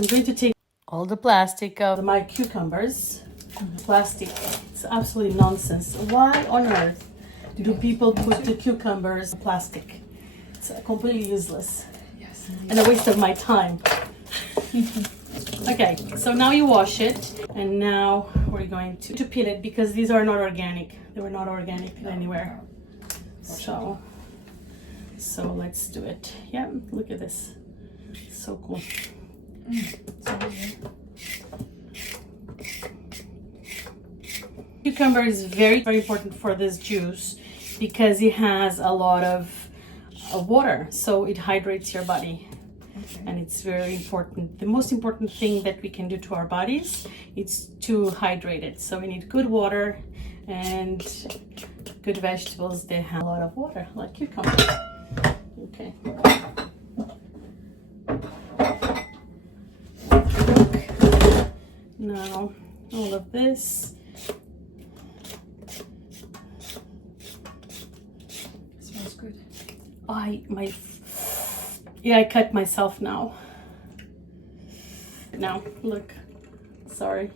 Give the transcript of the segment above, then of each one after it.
I'm going to take all the plastic of my cucumbers. Plastic, it's absolutely nonsense. Why on earth do people put the cucumbers in plastic? It's completely useless. Yes. And a waste of my time. Okay, so now you wash it, and now we're going to peel it because these are not organic. They were not organic anywhere. So let's do it. Yeah, look at this. So cool. Cucumber is very, very important for this juice because it has a lot of water, so it hydrates your body. And it's very important. The most important thing that we can do to our bodies is to hydrate it. So we need good water and good vegetables. They have a lot of water, like cucumber. Okay. Now all of this. It smells good. I cut myself now. Now, look. Sorry.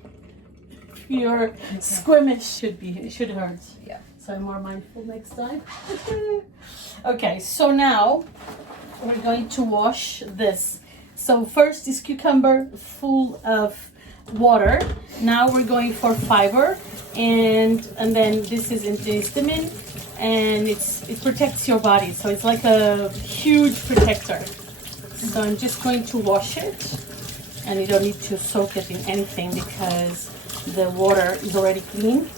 You're squeamish. It should hurt. Yeah. So I'm more mindful next time. Okay, so now we're going to wash this. So first is cucumber full of water. Now we're going for fiber, and then this is antihistamine, and it protects your body. So it's like a huge protector. So I'm just going to wash it, and you don't need to soak it in anything because the water is already clean,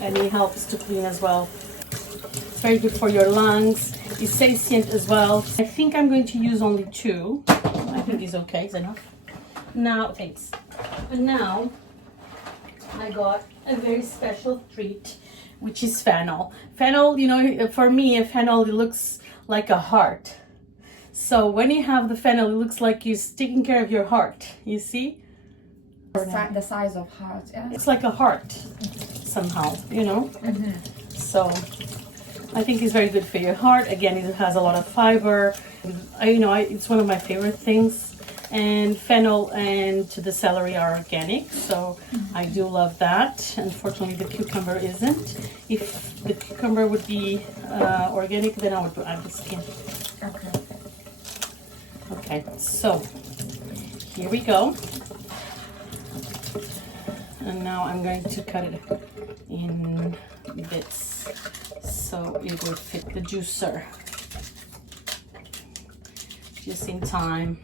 and it helps to clean as well. It's very good for your lungs. It's sentient as well. I think I'm going to use only 2. I think it's okay, it's enough. Now, thanks. And now I got a very special treat, which is fennel. Fennel, you know, for me, a fennel, it looks like a heart. So when you have the fennel, it looks like you're taking care of your heart. You see? The size of heart, yeah. It's like a heart somehow, you know? So I think it's very good for your heart. Again, it has a lot of fiber. It's one of my favorite things. And fennel and the celery are organic, so I do love that. Unfortunately, the cucumber isn't. If the cucumber would be organic, then I would add the skin. Okay. Okay, so here we go. And now I'm going to cut it in bits so it will fit the juicer. Just in time.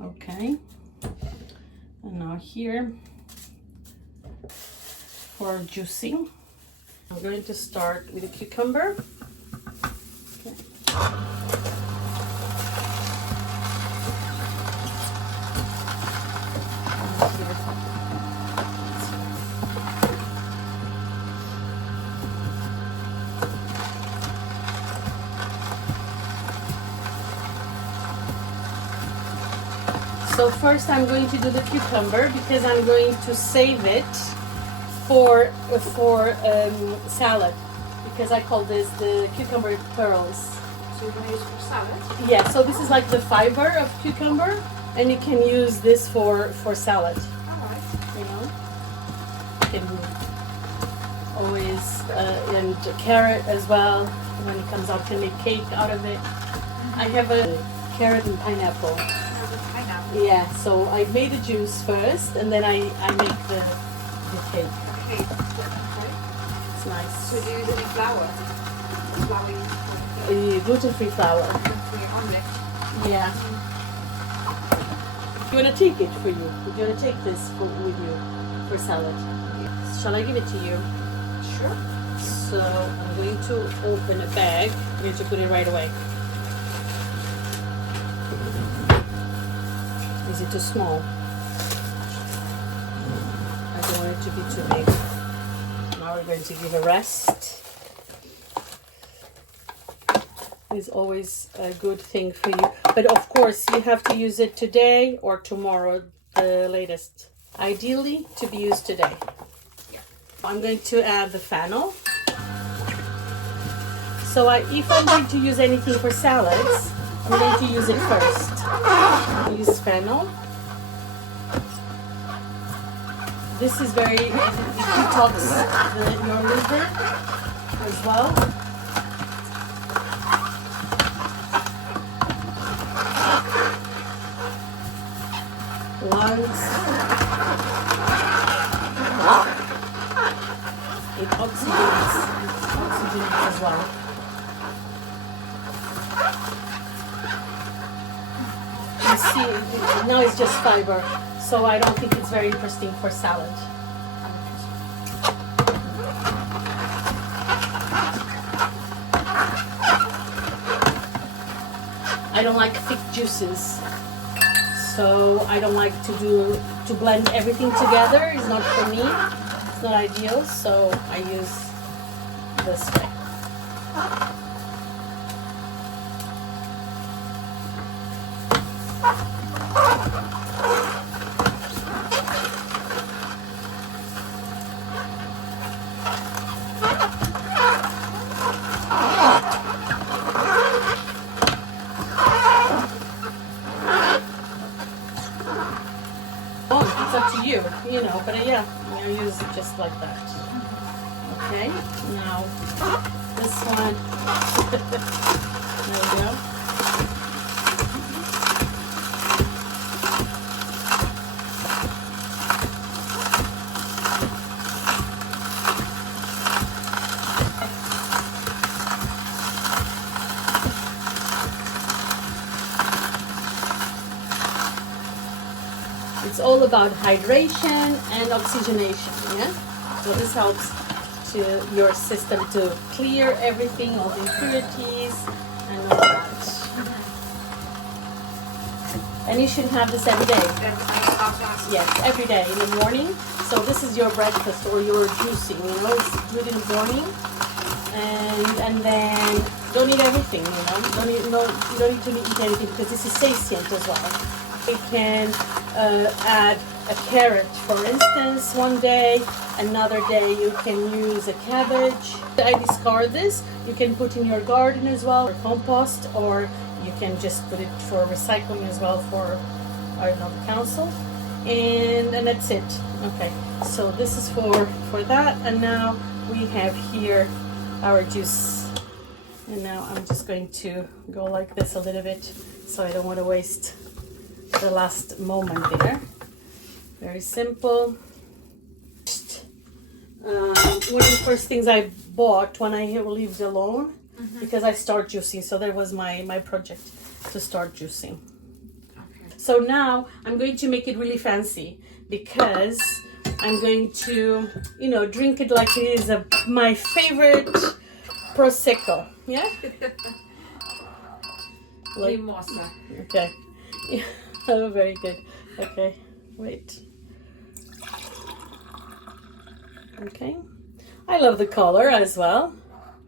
Okay, and now here for juicing, I'm going to start with the cucumber. Okay. So first I'm going to do the cucumber because I'm going to save it for salad, because I call this the cucumber pearls. So you're going to use it for salad? Yeah, so this is like the fiber of cucumber, and you can use this for salad. Alright. You know, you can always and carrot as well. When it comes out, you can make cake out of it. I have a carrot and pineapple. Yeah, so I made the juice first, and then I make the cake. Okay. It's nice. So do you use any flour? Gluten-free flour. For your omelette? Yeah. Do you want to take it for you? Do you want to take this with you for salad? Yeah. Shall I give it to you? Sure. So I'm going to open a bag. I'm going to put it right away. Is it too small? I don't want it to be too big. Now we're going to give a rest. It's always a good thing for you. But of course, you have to use it today or tomorrow, the latest. Ideally, to be used today. Yeah. I'm going to add the fennel. So if I'm going to use anything for salads, I'm going to use it first. I'll use fennel. This is very, it detox your liver as well. Lungs. It oxygenates as well. You see, now it's just fiber, so I don't think it's very interesting for salad. I don't like thick juices, so I don't like to blend everything together. It's not for me. It's not ideal, so I use this way. It's up to you, you know, but yeah, I use it just like that. Okay, now this one. There we go. It's all about hydration and oxygenation, yeah? So this helps to your system to clear everything, all the impurities and all that. And you should have this every day. Yes, every day in the morning. So this is your breakfast or your juicing, you know, do it in the morning. And then don't eat everything, you know. You don't need to eat anything because this is satiant as well. We can add a carrot, for instance, one day. Another day you can use a cabbage. I discard this. You can put in your garden as well, or compost, or you can just put it for recycling as well for, I don't know, the council. And that's it. Okay, so this is for that. And now we have here our juice. And now I'm just going to go like this a little bit, so I don't want to waste the last moment there. Very simple. One of the first things I bought when I lived alone, because I start juicing, so that was my project, to start juicing. Okay. So now I'm going to make it really fancy, because I'm going to, you know, drink it like it is my favorite prosecco. Yeah. Like, Mimosa. Okay. Yeah. Oh, very good. Okay, wait. Okay. I love the color as well.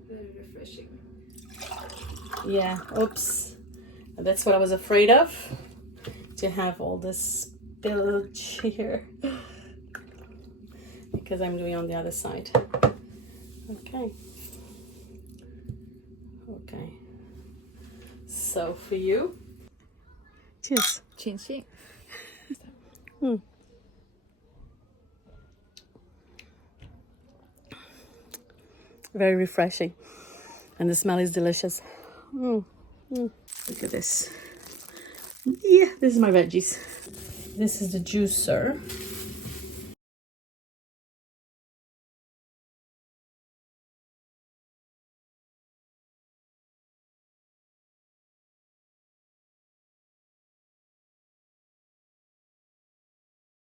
Very refreshing. Yeah, oops. That's what I was afraid of. To have all this spillage here. Because I'm doing on the other side. Okay. Okay. So for you. Cheers. Cheers. Very refreshing, and the smell is delicious. Look at this. Yeah, this is my veggies. This is the juicer.